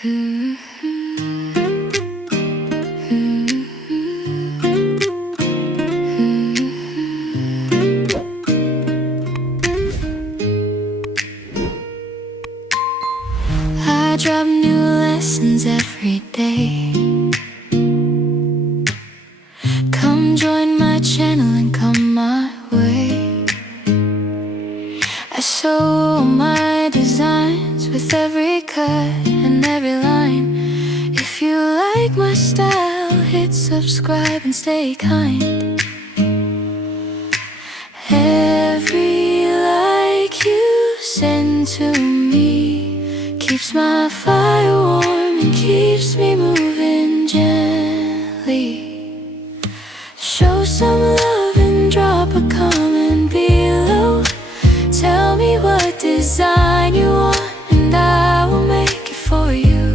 I drop new lessons every day. Come join my channel and come my way. I show all my designs with every cut and every line. If you like my style, hit subscribe and stay kind. Every like you send to me keeps my fire warm and keeps me moving gently. Show some love and drop a comment below. Tell me what design you want and I will make it for you.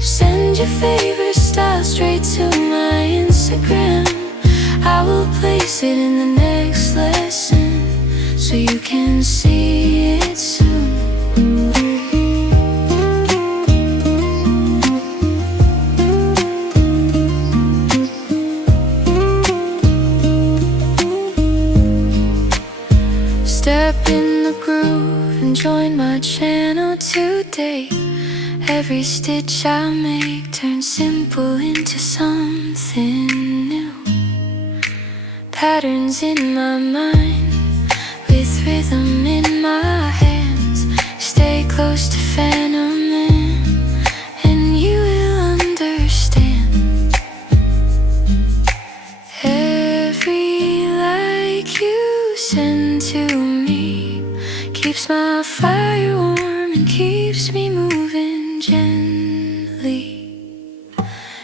Send your favorite style straight to my Instagram. I will place it in the next lesson so you can see it soon. Step in the groove and join my channel today. Every stitch I make turns simple into something new. Patterns in my mind with rhythm in my hands. Stay close to phenomenon and you will understand. Every like you send to me keeps my fire warm and keeps me moving gently.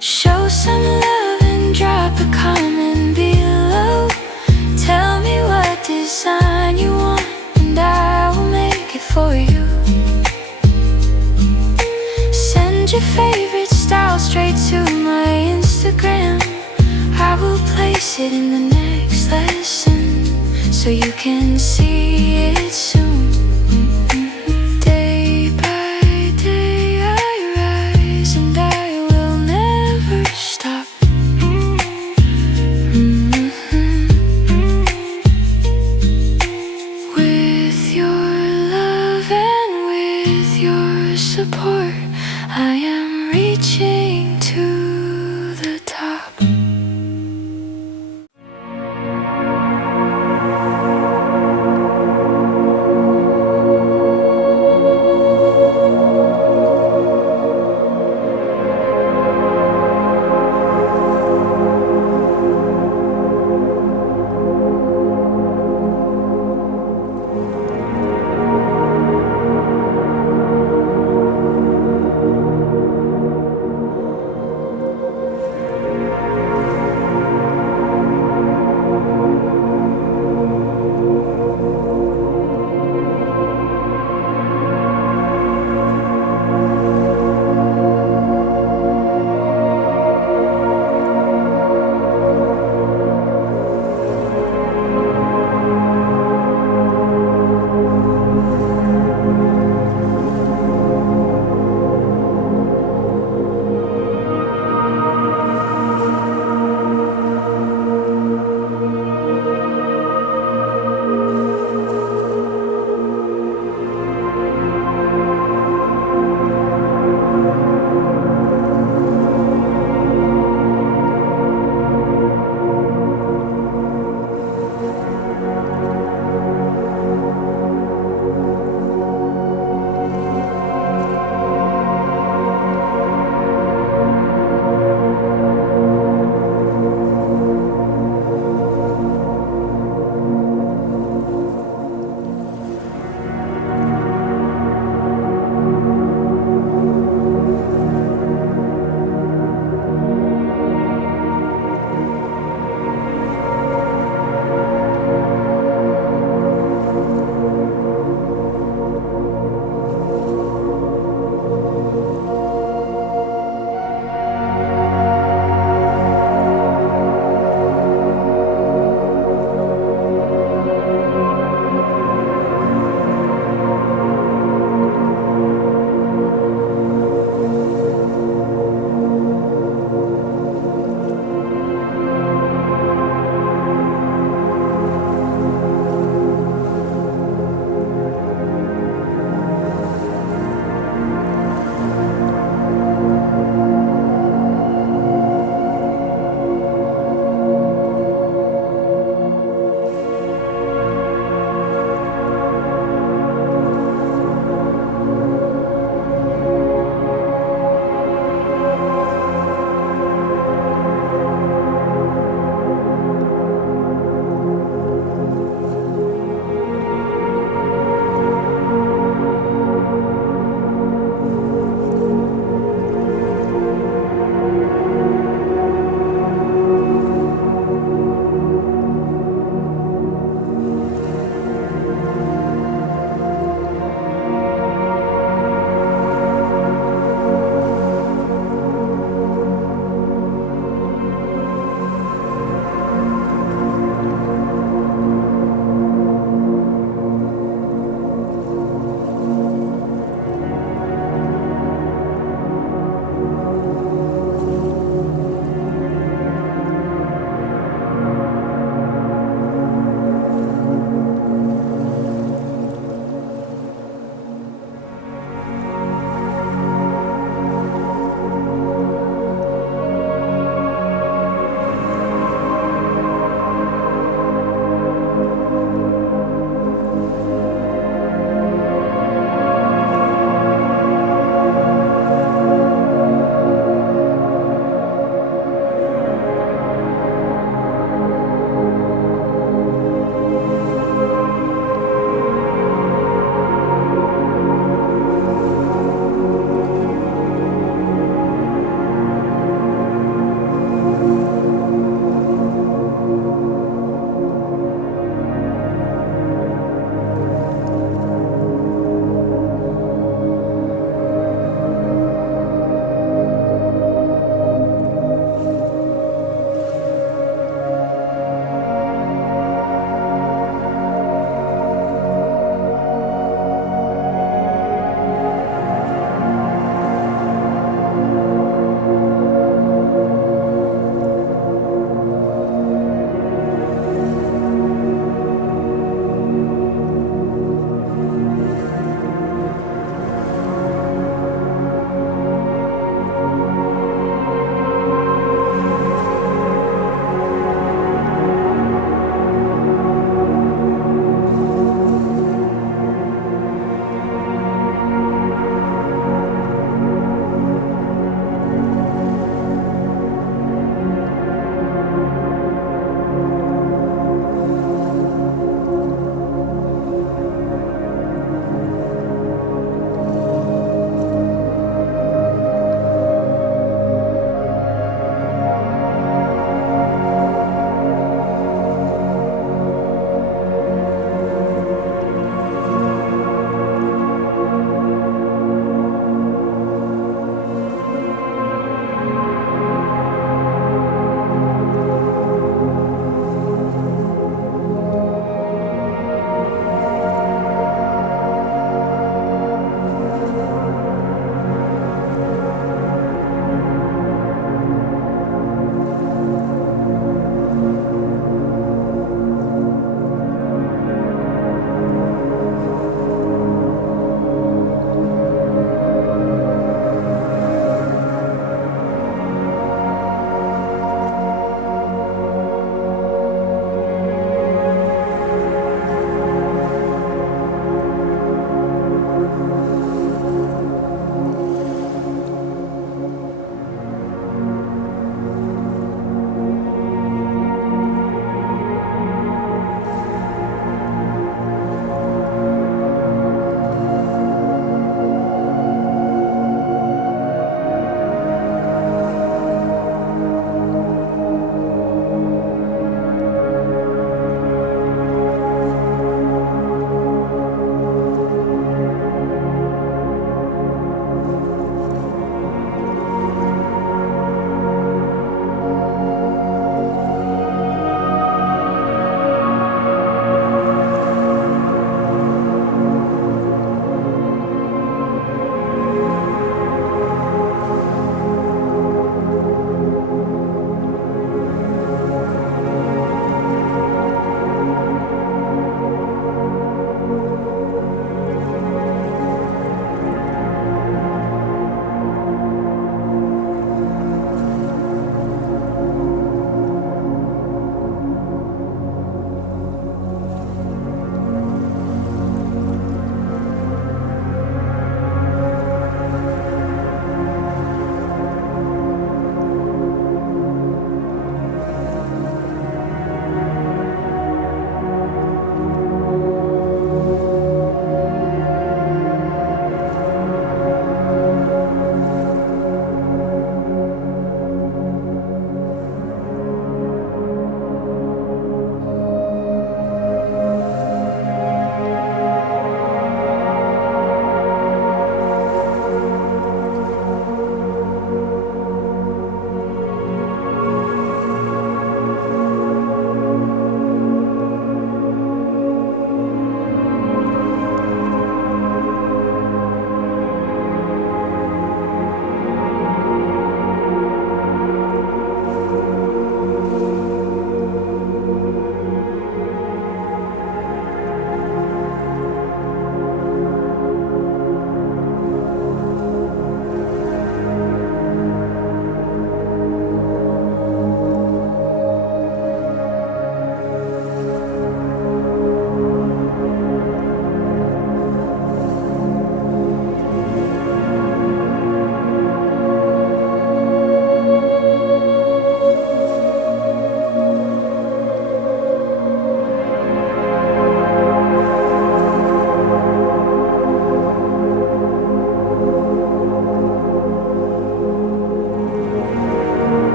Show some love and drop a comment below. Tell me what design you want and I will make it for you. Send your favorite style straight to my Instagram. I will place it in the next lesson so you can see it soon. Day by day I rise and I will never stop. With your love and with your support, I am